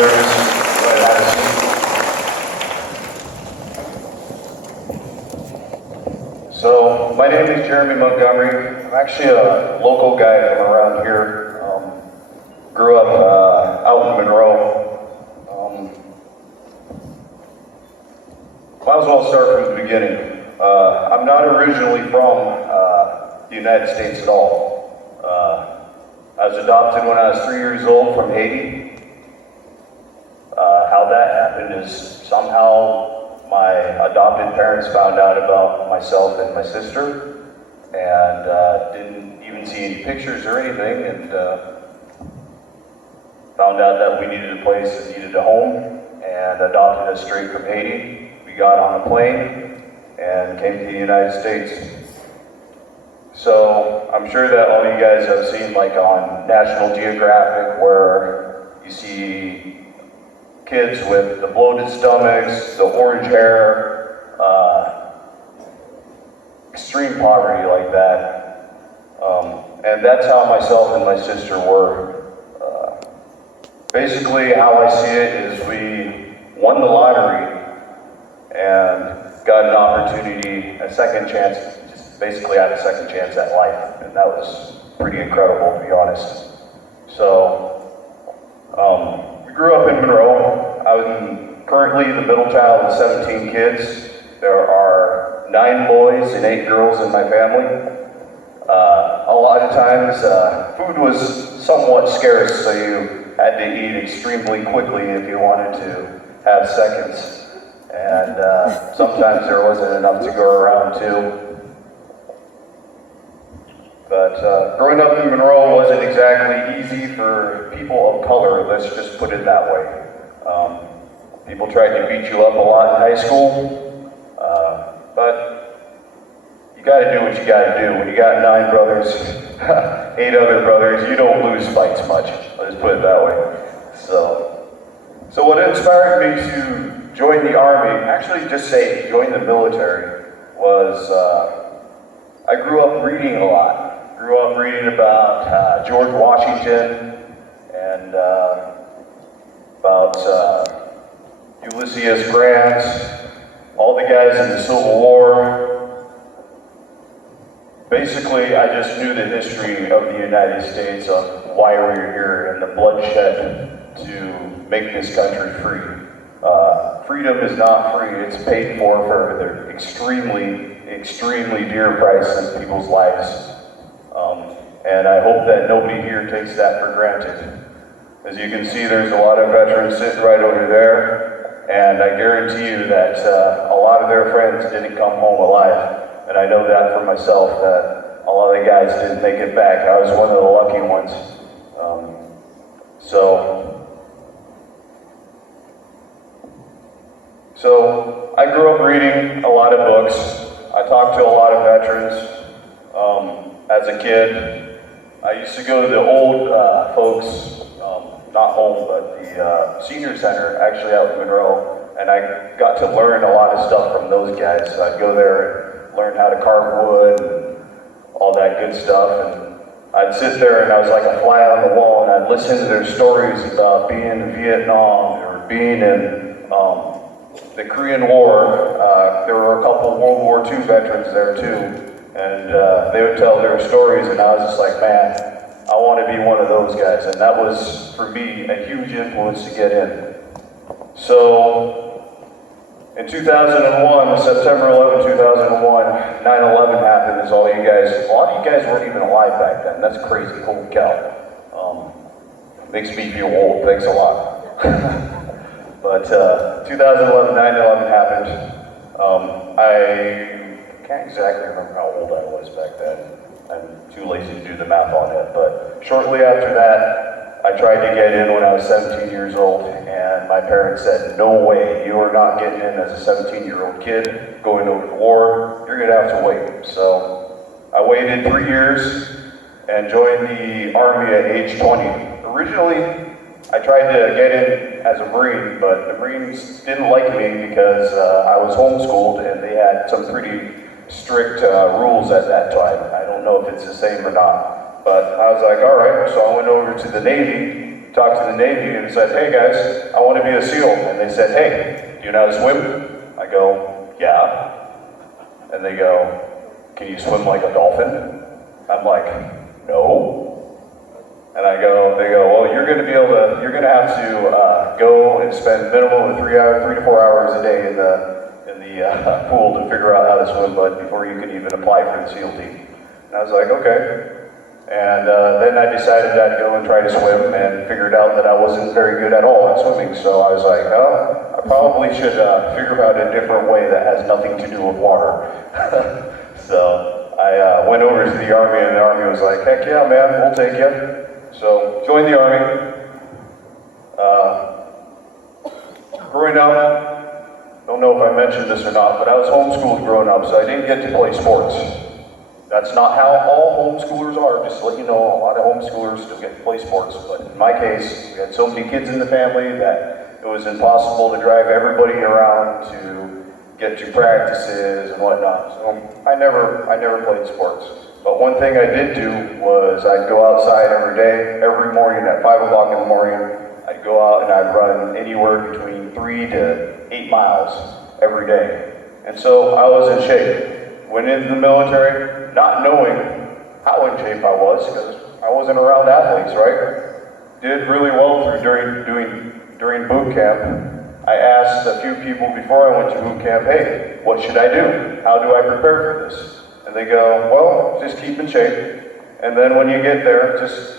service. Go ahead and have a seat. So, my name is Jeremie Montgomery. I'm actually a local guy from around here. Grew up out in Monroe. Might as well start from the beginning. I'm not originally from the United States at all. I was adopted when I was 3 years old from Haiti. How that happened is somehow my adopted parents found out about myself and my sister and didn't even see any pictures or anything, and found out that we needed a place and needed a home and adopted us straight from Haiti. We got on a plane and came to the United States. So I'm sure that all you guys have seen, like on National Geographic, where you see kids with the bloated stomachs, the orange hair, extreme poverty like that. And that's how myself and my sister were. Basically, how I see it is we won the lottery and got an opportunity, a second chance, just basically had a second chance at life, and that was pretty incredible, to be honest. So, we grew up in Monroe. I was currently the middle child of 17 kids. There are 9 boys and 8 girls in my family. A lot of times, food was somewhat scarce, so you had to eat extremely quickly if you wanted to have seconds. And sometimes there wasn't enough to go around too. But growing up in Monroe wasn't exactly easy for people of color, let's just put it that way. People tried to beat you up a lot in high school, but you gotta do what you gotta do. When you got 9 brothers, 8 other brothers, you don't lose fights much. Let's put it that way. So what inspired me to join the Army, actually just say join the military, was I grew up reading a lot. Grew up reading about George Washington and about Ulysses Grant, all the guys in the Civil War. Basically, I just knew the history of the United States, of why we were here, and the bloodshed to make this country free. Freedom is not free, it's paid for the extremely, extremely dear price in people's lives. And I hope that nobody here takes that for granted. As you can see, there's a lot of veterans sitting right over there, and I guarantee you that a lot of their friends didn't come home alive. And I know that for myself, that a lot of the guys didn't make it back. I was one of the lucky ones. So I grew up reading a lot of books. I talked to a lot of veterans. As a kid, I used to go to the old folks, not home, but the senior center, actually out in Monroe, and I got to learn a lot of stuff from those guys. So I'd go there and learn how to carve wood and all that good stuff, and I'd sit there and I was like a fly on the wall, and I'd listen to their stories about being in Vietnam or being in the Korean War. There were a couple World War II veterans there too, and they would tell their stories, and I was just like, man, I want to be one of those guys. And that was, for me, a huge influence to get in. So, in 2001, September 11, 2001, 9/11 happened, as a lot of you guys weren't even alive back then. That's crazy, holy cow. Makes me feel old, thanks a lot. But 2011, 9/11 happened. I can't exactly remember how old I was back then. I'm too lazy to do the math on it. But shortly after that, I tried to get in when I was 17 years old, and my parents said, no way, you are not getting in as a 17-year-old kid going to war. You're going to have to wait. So I waited 3 years and joined the Army at age 20. Originally, I tried to get in as a Marine, but the Marines didn't like me because I was homeschooled and they had some pretty strict rules at that time. I don't know if it's the same or not, but I was like, all right, so I went over to the Navy, talked to the Navy and said, hey guys, I want to be a SEAL. And they said, hey, do you know how to swim? I go, yeah. And they go, can you swim like a dolphin? I'm like, no. And they go, well, you're going to have to go and spend minimum of 3 to 4 hours a day in the pool to figure out how to swim, bud, before you can even apply for the SEAL team. And I was like, okay. And then I decided I'd go and try to swim, and figured out that I wasn't very good at all at swimming. So I was like, oh, I probably should figure out a different way that has nothing to do with water. So I went over to the Army, and the Army was like, heck yeah, man, we'll take you. So joined the Army. Growing up, don't know if I mentioned this or not, but I was homeschooled growing up, so I didn't get to play sports. That's not how all homeschoolers are, just to let you know, a lot of homeschoolers still get to play sports, but in my case, we had so many kids in the family that it was impossible to drive everybody around to get to practices and whatnot, so I never played sports. But one thing I did do was I'd go outside every morning at 5 o'clock in the morning, I'd go out and I'd run anywhere between 3 to 8 miles every day. And so I was in shape. Went into the military, not knowing how in shape I was, because I wasn't around athletes, right? Did really well during boot camp. I asked a few people before I went to boot camp, hey, what should I do? How do I prepare for this? And they go, well, just keep in shape. And then when you get there, just,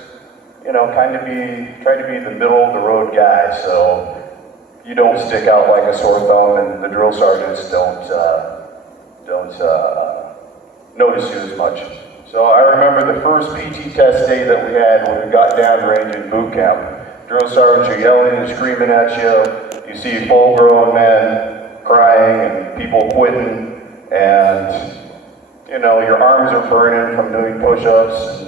try to be the middle of the road guy, so you don't stick out like a sore thumb, and the drill sergeants don't notice you as much. So I remember the first PT test day that we had when we got downrange in boot camp. Drill sergeants are yelling and screaming at you. You see full-grown men crying and people quitting, and your arms are burning from doing push-ups.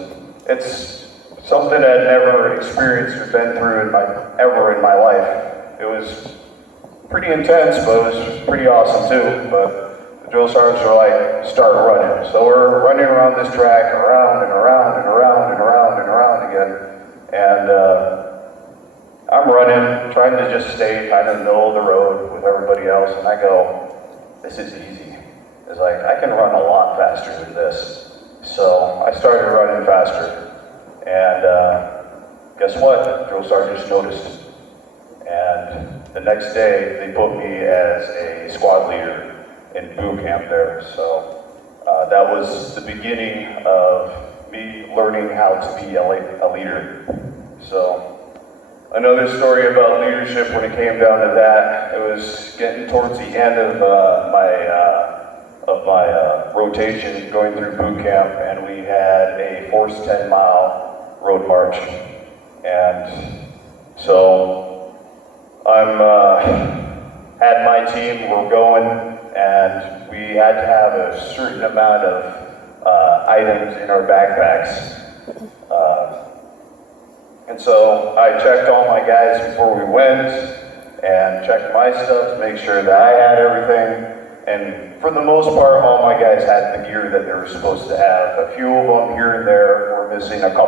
It's something I'd never experienced or been through ever in my life. It was pretty intense, but it was pretty awesome too. But the drill sergeants were like, start running. So we're running around this track, around and around and around and around and around again. And I'm running, trying to just stay kind of in the middle of the road with everybody else. And I go, this is easy. It's like, I can run a lot faster than this. So I started running faster. And guess what? Drill sergeants noticed. And the next day, they put me as a squad leader in boot camp there. So that was the beginning of me learning how to be a leader. So another story about leadership when it came down to that, it was getting towards the end of my rotation going through boot camp, and we had a forced 10-mile road march. And so had my team, we're going, and we had to have a certain amount of items in our backpacks. And so I checked all my guys before we went, and checked my stuff to make sure that I had everything. And for the most part, all my guys had the gear that they were supposed to have. A few of them here and there were missing a couple